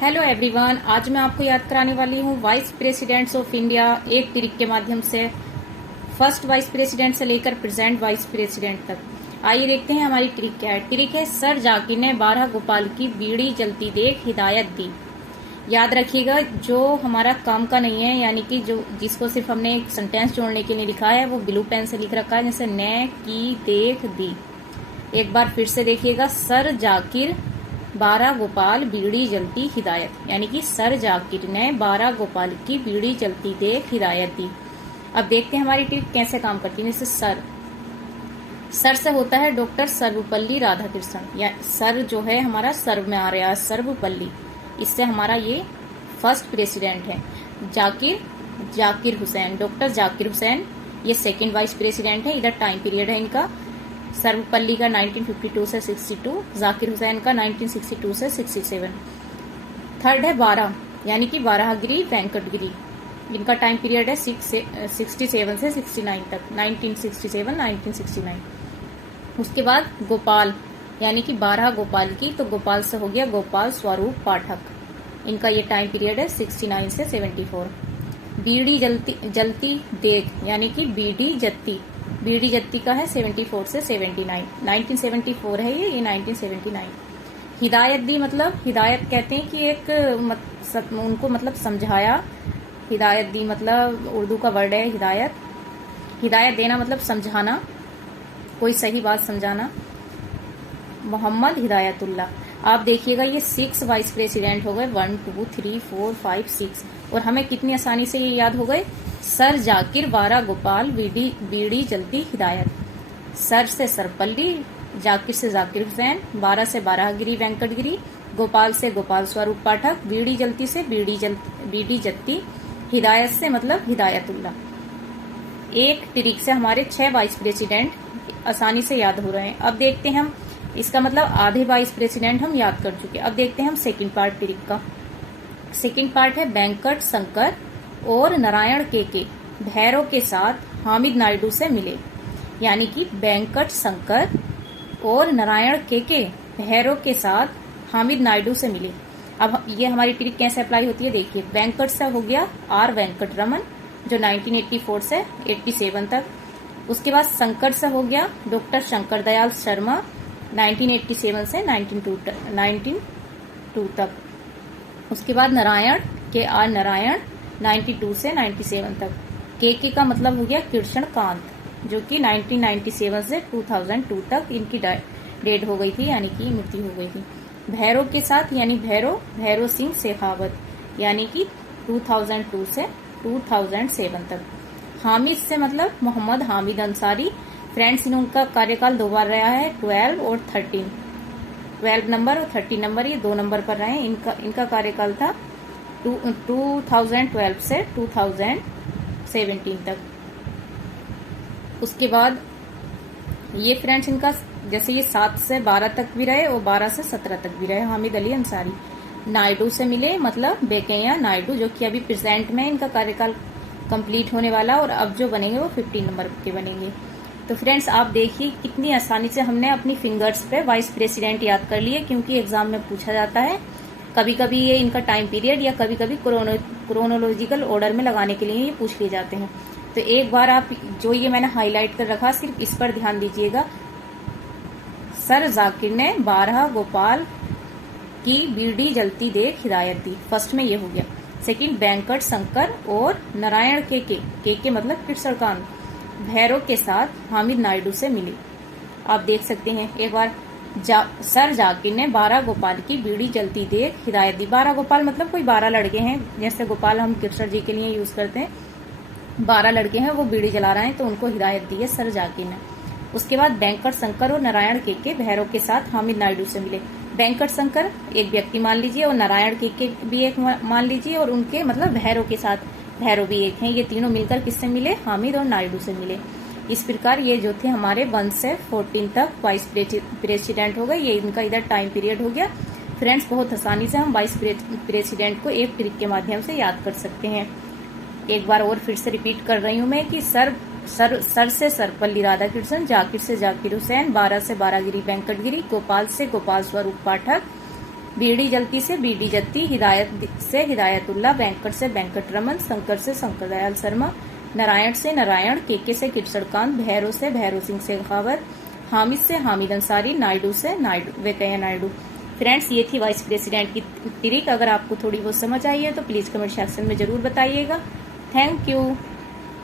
Hello everyone, आज मैं आपको याद कराने वाली हूँ वाइस प्रेसिडेंट्स ऑफ इंडिया एक ट्रिक के माध्यम से। फर्स्ट वाइस प्रेसिडेंट से लेकर प्रेजेंट वाइस प्रेसिडेंट तक। आइए देखते हैं हमारी ट्रिक क्या है। ट्रिक है, सर जाकिर ने 12 गोपाल की बीड़ी जलती देख हिदायत दी। याद रखिएगा, जो हमारा काम का नहीं है, यानी कि जो जिसको सिर्फ हमने एक सेंटेंस जोड़ने के लिए लिखा है, वो ब्लू पेन से लिख रखा है, जैसे ने की देख दी। एक बार फिर से देखिएगा, सर जाकिर 12 गोपाल बीड़ी जलती हिदायत, यानी कि सर जाकिर ने 12 गोपाल की बीड़ी जलती देख हिदायत दी। अब देखते हैं हमारी ट्रिक कैसे काम करती है। जैसे सर से होता है डॉक्टर सर्वपल्ली राधाकृष्णन, या सर जो है हमारा सर्व में आ रहा है, सर्वपल्ली, इससे हमारा ये फर्स्ट प्रेसिडेंट है। जाकिर हुसैन, डॉक्टर जाकिर हुसैन, ये सेकंड वाइस प्रेसिडेंट है। इधर टाइम पीरियड है इनका, सर्वपल्ली का 1952 से 62, जाकिर हुसैन का 1962 से 67। थर्ड है 12, यानी कि बाराहगिरी वेंकटगिरी, इनका टाइम पीरियड है 67 से 69 तक, 1967-1969। उसके बाद गोपाल, यानी कि 12 गोपाल की, तो गोपाल से हो गया गोपाल स्वरूप पाठक, इनका ये टाइम पीरियड है 69 से 74। बीड़ी जलती देख, यानी कि बीड़ी जत्ती का है 74 से 79, 1974 है ये 1979। हिदायत दी, मतलब हिदायत कहते हैं कि एक उनको मतलब समझाया। हिदायत दी मतलब उर्दू का वर्ड है हिदायत। हिदायत देना मतलब समझाना, कोई सही बात समझाना। मोहम्मद हिदायतुल्लाह। आप देखिएगा, ये 6 वाइस प्रेसिडेंट हो गए, 1 2 3 4 5 6, और हमें कितनी आसानी से ये याद हो गए। सर जाकिर 12 गोपाल बीड़ी जलती हिदायत। सर से सरपल्ली, जाकिर से जाकिर हुसैन, 12 से बाराहगिरी वेंकटगिरी, गोपाल से गोपाल स्वरूप पाठक, बीड़ी जलती से बीड़ी जत्ती, हिदायत से मतलब हिदायतुल्लाह। एक ट्रिक से हमारे 6 वाइस प्रेसिडेंट आसानी से याद हो रहे हैं। अब देखते हैं हम, इसका मतलब आधे वाइस प्रेसिडेंट हम याद कर चुके। अब देखते हैं हम सेकंड पार्ट ट्रिक का। सेकंड पार्ट है, वेंकट शंकर और नारायण के भैरव के साथ हामिद नायडू से मिले, यानी कि वेंकट शंकर और नारायण के भैरव के साथ हामिद नायडू से मिले। अब ये हमारी ट्रिक कैसे अप्लाई होती है, देखिए। वेंकट से हो गया आर वेंकट रमन, जो 1984 से 87 तक। उसके बाद शंकर से हो गया डॉक्टर शंकर दयाल शर्मा, 1987 से 1992 तक। उसके बाद नारायण के आर नारायण, 92 से 97 तक। के का मतलब हो गया कृष्ण कांत, जो कि 1997 से 2002 तक इनकी डेथ हो गई थी, यानी कि मृत्यु हो गई थी। भैरव के साथ, यानी भैरव सिंह शेखावत, यानी कि 2002 से 2007 तक। हामिद से मतलब मोहम्मद हामिद अंसारी। फ्रेंड्स, इनका कार्यकाल 2 बार रहा है, 12 और 13। 12 नंबर और 13 नंबर, ये 2 नंबर पर रहे। इनका कार्यकाल था 2012 से 2017 तक। उसके बाद ये फ्रेंड्स, इनका जैसे ये 7 से 12 तक भी रहे और 12 से 17 तक भी रहे। हामिद अली अंसारी नायडू से मिले, मतलब बेकैया नायडू, जो कि अभी प्रेजेंट में इनका कार्यकाल कंप्लीट होने वाला, और अब जो बनेंगे वो 15 नंबर के बनेंगे। तो फ्रेंड्स, आप देखिए कितनी आसानी से हमने अपनी फिंगर्स पे वाइस प्रेसिडेंट याद कर लिए, क्योंकि एग्जाम में पूछा जाता है। कभी कभी ये इनका टाइम पीरियड या कभी कभी क्रोनोलॉजिकल ऑर्डर में लगाने के लिए ये पूछ लिए जाते हैं। तो एक बार आप जो ये मैंने हाईलाइट कर रखा, सिर्फ इस पर ध्यान दीजिएगा। सर जाकिर ने 12 गोपाल की बीड़ी जलती देख हिदायत दी, फर्स्ट में ये हो गया। सेकंड, वेंकट शंकर और नारायण के मतलब कृष्णकांत भैरव के साथ हामिद नायडू से मिले। आप देख सकते हैं एक बार, सर जाकिर ने 12 गोपाल की बीड़ी जलती देख हिदायत दी। 12 गोपाल मतलब कोई 12 लड़के हैं, जैसे गोपाल हम कृष्ण जी के लिए यूज करते हैं। 12 लड़के हैं, वो बीड़ी जला रहे हैं, तो उनको हिदायत दी है सर जाकिर ने। उसके बाद वेंकट शंकर और नारायण के भैरव के साथ हामिद नायडू से मिले। वेंकट शंकर एक व्यक्ति मान लीजिए, और नारायण के भी एक मान लीजिए, और उनके मतलब भैरव के साथ भैरव भी एक हैं। ये तीनों मिलकर किससे मिले, हामिद और नायडू से मिले। इस प्रकार ये जो थे हमारे 1 से 14 तक वाइस प्रेसिडेंट हो गए। ये इनका इधर टाइम पीरियड हो गया। फ्रेंड्स, बहुत आसानी से हम वाइस प्रेसिडेंट को एक ट्रिक के माध्यम से याद कर सकते हैं। एक बार और फिर से रिपीट कर रही हूँ मैं कि सर से सर्वपल्ली राधाकृष्णन, जाकिर से जाकिर हुसैन, 12 से बाराहगिरी वेंकटगिरी, गोपाल से गोपाल स्वरूप पाठक, बीड़ी जलती से बीडी जत्ती, हिदायत से हिदायतुल्ला, वेंकट से वेंकट रमन, शंकर से शंकर दयाल शर्मा, नारायण से नारायण, केके से किरसड़कांत, भैरव से भैरव सिंह शेखावत, हामिद से हामिद अंसारी, नायडू से नायडू वेंकैया नायडू। फ्रेंड्स, ये थी वाइस प्रेसिडेंट की ट्रिक। अगर आपको थोड़ी बहुत समझ आई है तो प्लीज कमेंट सेक्शन में जरूर बताइएगा। Thank you.